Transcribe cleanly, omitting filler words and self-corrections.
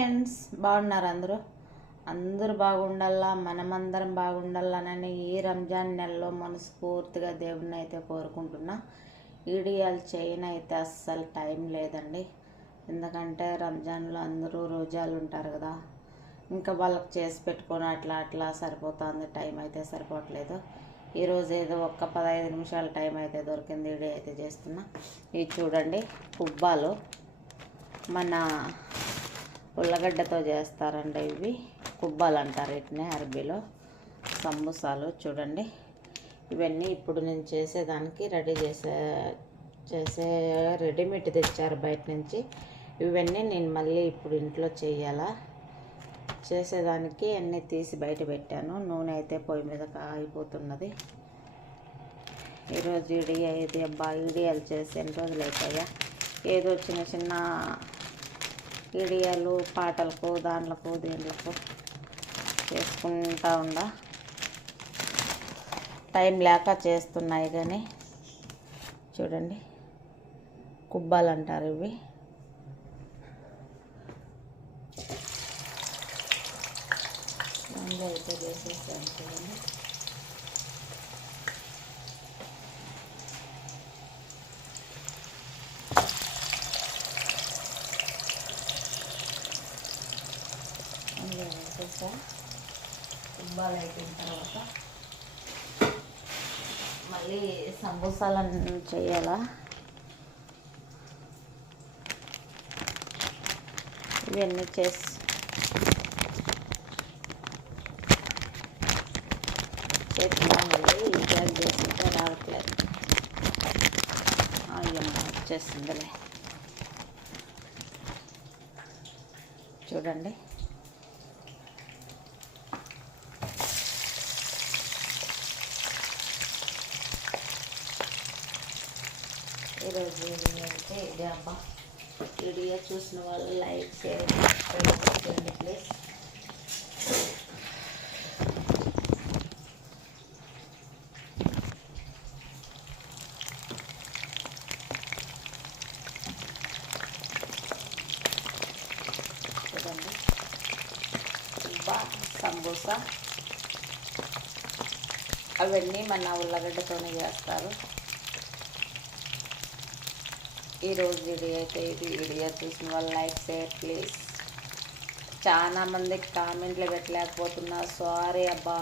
Friends బాగున్నారు అందరూ బాగుండాలా, మనమందరం బాగుండాలనని ఈ రంజాన్ నెలలో మనస్ఫూర్తిగా దేవుడిని అయితే కోరుకుంటున్నా. వీడియోలు చేయనైతే అస్సలు టైం లేదండి. ఎందుకంటే రంజాన్లో అందరూ రోజాలు ఉంటారు కదా, ఇంకా వాళ్ళకి చేసి పెట్టుకొని అట్లా సరిపోతుంది. టైం అయితే సరిపోవట్లేదు. ఈరోజు ఏదో ఒక్క 15 నిమిషాల టైం అయితే దొరికింది, వీడియో అయితే చేస్తున్నా. ఇవి చూడండి, కుబ్బాలు మన ఉల్లగడ్డతో చేస్తారండి. ఇవి కుబ్బాలు అంటారు వీటిని అరబీలో. సమోసాలు చూడండి, ఇవన్నీ ఇప్పుడు నేను చేసేదానికి రెడీ చేసే రెడీమేడ్ తెచ్చారు బయట నుంచి. ఇవన్నీ నేను మళ్ళీ ఇప్పుడు ఇంట్లో చేయాలా. చేసేదానికి అన్నీ తీసి బయట పెట్టాను. నూనె అయితే పొయ్యి మీద కాగిపోతున్నది. ఈరోజు వీడియోలు చేసి ఎన్ని రోజులు అయిపోయా. ఏదో చిన్న వీడియోలు పాటలకు దాంట్లకు దీంట్లకు చేసుకుంటా ఉండా. టైం లేక చేస్తున్నాయి. కానీ చూడండి, కుబ్బాలు అంటారు ఇవి. దాంట్లో అయితే చేసేసాను చూడండి. కుబ్బాలు అయిపోయిన తర్వాత మళ్ళీ సమోసాలను చేయాలా. ఇవన్నీ చేసి మళ్ళీ ఇంకేం చేసుకుంటే రావట్లేదు. అయ్యమ్మ వచ్చేసిందిలే. చూడండి, ఈరోజు వీడియో అయితే ఇదే అబ్బా. వీడియో చూసిన వాళ్ళు లైక్ షేర్ చేయండి ప్లీజ్. చూడండి, కుబ్బా సమోసా అవన్నీ మన ఉల్లగడ్డతోనే చేస్తారు. ఈరోజు వీడియో అయితే ఇది. వీడియో చూసిన వాళ్ళు లైక్ షేర్ ప్లీజ్. చాలా మందికి కామెంట్లు పెట్టలేకపోతున్నా, సారీ అబ్బా.